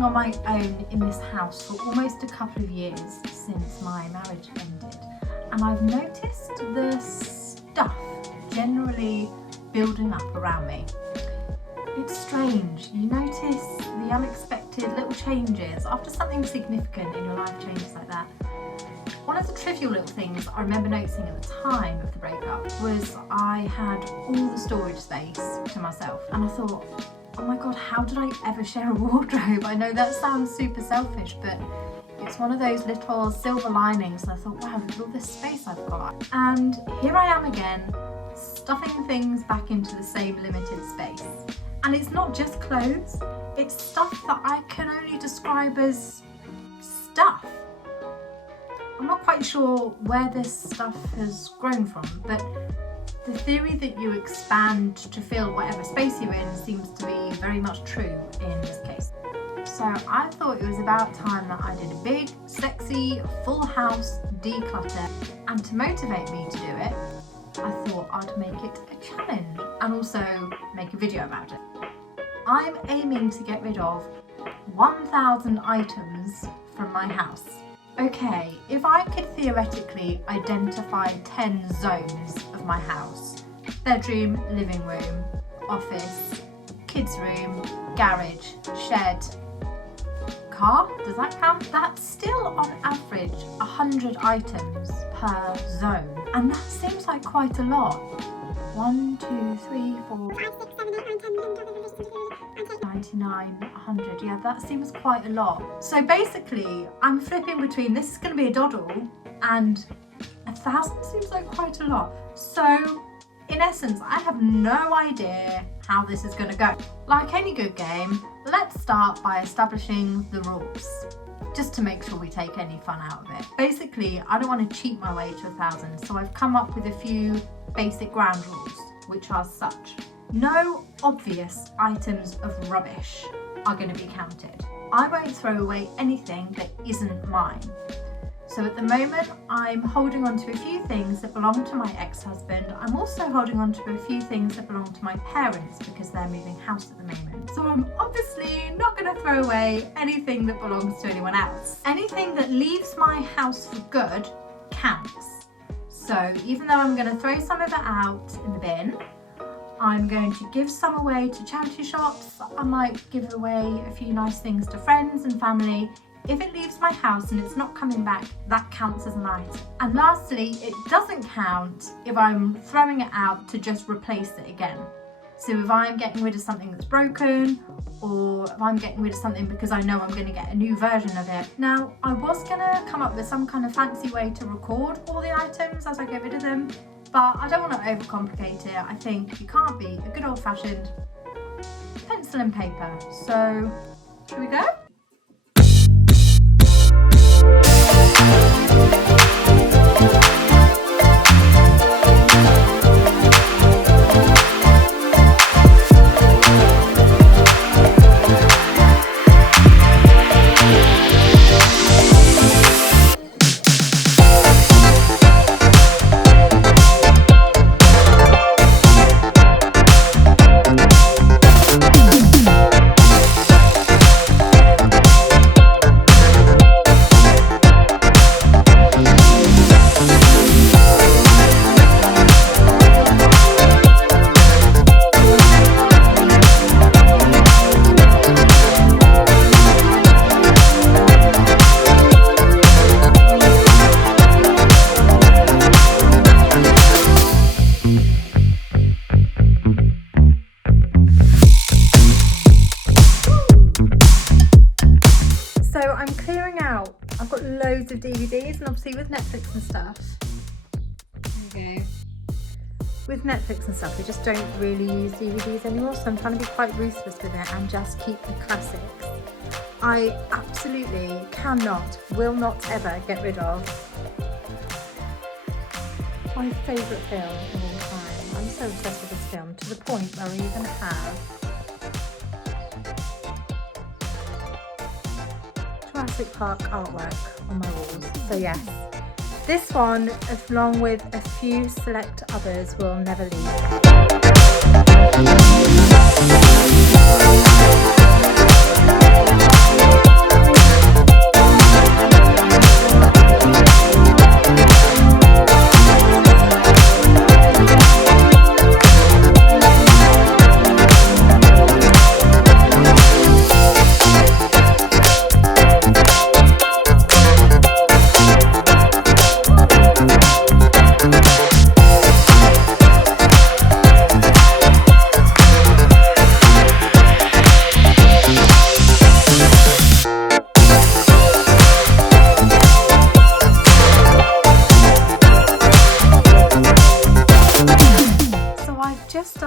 living on my own in this house for almost a couple of years since my marriage ended, and I've noticed the stuff generally building up around me. It's strange, you notice the unexpected little changes after something significant in your life changes like that. One of the trivial little things I remember noticing at the time of the breakup was I had all the storage space to myself, and I thought, oh my god, how did I ever share a wardrobe? I know that sounds super selfish, but it's one of those little silver linings. I thought, wow, look at all this space I've got. And here I am again, stuffing things back into the same limited space. And it's not just clothes, it's stuff that I can only describe as stuff. I'm not quite sure where this stuff has grown from, but the theory that you expand to fill whatever space you're in seems to be very much true in this case. So I thought it was about time that I did a big, sexy, full house declutter, and to motivate me to do it, I thought I'd make it a challenge and also make a video about it. I'm aiming to get rid of 1,000 items from my house. Okay, if I could theoretically identify 10 zones of my house, bedroom, living room, office, kids room, garage, shed, car, does that count? That's still on average 100 items per zone, and that seems like quite a lot. 1, 2, 3, 4, 5, 6, 7, 8, 9, 10, 99, 100, yeah, that seems quite a lot. So basically, I'm flipping between this is going to be a doddle and 1,000 seems like quite a lot. So in essence, I have no idea how this is going to go. Like any good game, let's start by establishing the rules, just to make sure we take any fun out of it. Basically, I don't want to cheat my way to 1,000, so I've come up with a few basic ground rules, which are such. No obvious items of rubbish are going to be counted. I won't throw away anything that isn't mine. So at the moment, I'm holding on to a few things that belong to my ex-husband. I'm also holding on to a few things that belong to my parents because they're moving house at the moment. So I'm obviously not going to throw away anything that belongs to anyone else. Anything that leaves my house for good counts. So even though I'm going to throw some of it out in the bin, I'm going to give some away to charity shops. I might give away a few nice things to friends and family. If it leaves my house and it's not coming back, that counts as an item. And lastly, it doesn't count if I'm throwing it out to just replace it again. So if I'm getting rid of something that's broken, or if I'm getting rid of something because I know I'm going to get a new version of it. Now, I was going to come up with some kind of fancy way to record all the items as I get rid of them, but I don't want to overcomplicate it. I think you can't beat a good old-fashioned pencil and paper. So, should we go? I've got loads of DVDs, and obviously with Netflix and stuff, there you go. With Netflix and stuff, we just don't really use DVDs anymore, so I'm trying to be quite ruthless with it and just keep the classics. I absolutely cannot, will not ever get rid of my favourite film of all time. I'm so obsessed with this film to the point where I even have Jurassic Park artwork on my walls. So yes, this one, along with a few select others, will never leave.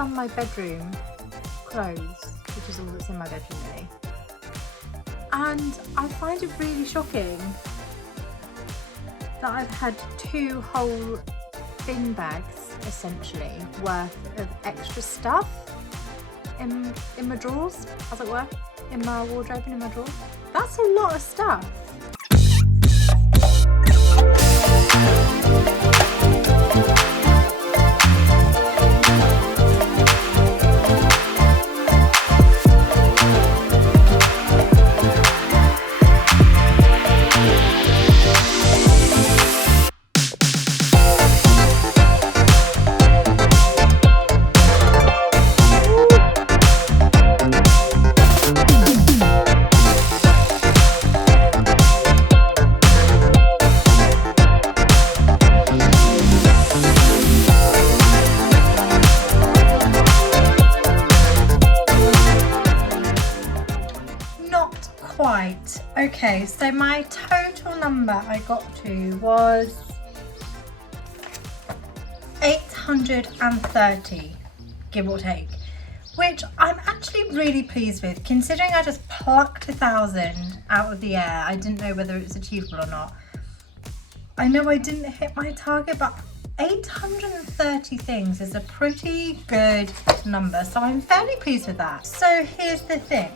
done my bedroom clothes, which is all that's in my bedroom really. And I find it really shocking that I've had 2 whole bin bags essentially worth of extra stuff in my drawers, as it were, in my wardrobe and in my drawers. That's a lot of stuff. Quite. Okay, so my total number I got to was 830, give or take, which I'm actually really pleased with, considering I just plucked 1,000 out of the air. I didn't know whether it was achievable or not. I know I didn't hit my target, but 830 things is a pretty good number, so I'm fairly pleased with that. So here's the thing.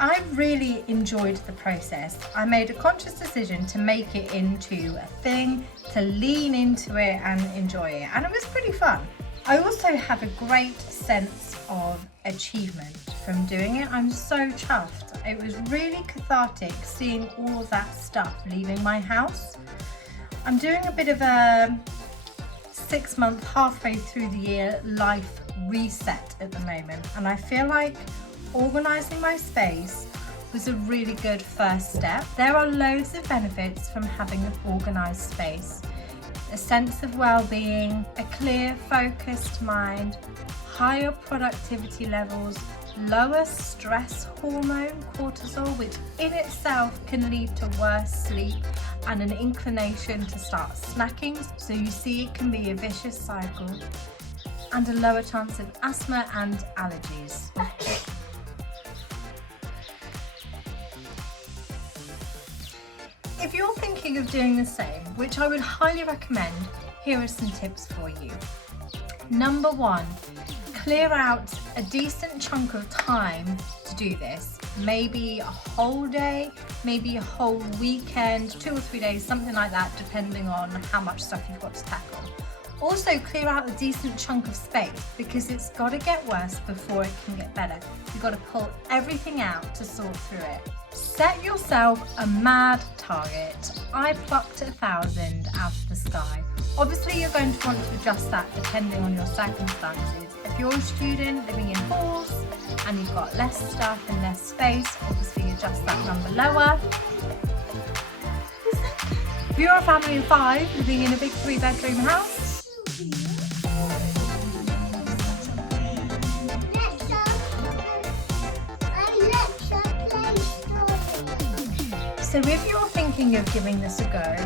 I really enjoyed the process. I made a conscious decision to make it into a thing, to lean into it and enjoy it, and it was pretty fun. I also have a great sense of achievement from doing it. I'm so chuffed. It was really cathartic seeing all of that stuff leaving my house. I'm doing a bit of a 6-month, halfway through the year life reset at the moment, and I feel like organising my space was a really good first step. There are loads of benefits from having an organised space. A sense of well-being, a clear, focused mind, higher productivity levels, lower stress hormone, cortisol, which in itself can lead to worse sleep and an inclination to start snacking. So you see, it can be a vicious cycle, and a lower chance of asthma and allergies. If you're thinking of doing the same, which I would highly recommend, here are some tips for you. Number 1, clear out a decent chunk of time to do this. Maybe a whole day, maybe a whole weekend, 2 or 3 days, something like that, depending on how much stuff you've got to tackle. Also, clear out a decent chunk of space, because it's got to get worse before it can get better. You've got to pull everything out to sort through it. Set yourself a mad target. I plucked 1,000 out of the sky. Obviously, you're going to want to adjust that depending on your circumstances. If you're a student living in halls and you've got less stuff and less space, obviously adjust that number lower. If you're a family of 5 living in a big 3-bedroom house, so if you're thinking of giving this a go,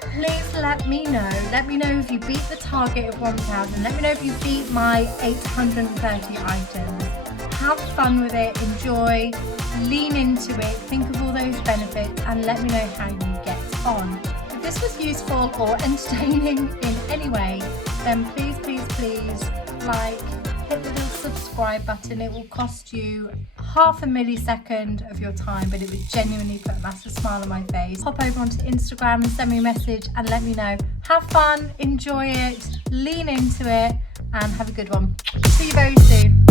please let me know. Let me know if you beat the target of 1,000. Let me know if you beat my 830 items. Have fun with it, enjoy, lean into it, think of all those benefits, and let me know how you get on. If this was useful or entertaining in any way, then please, please, please like, hit the little subscribe button. It will cost you half a millisecond of your time, but it would genuinely put a massive smile on my face. Hop over onto Instagram and send me a message and let me know. Have fun, enjoy it, lean into it, and have a good one. See you very soon.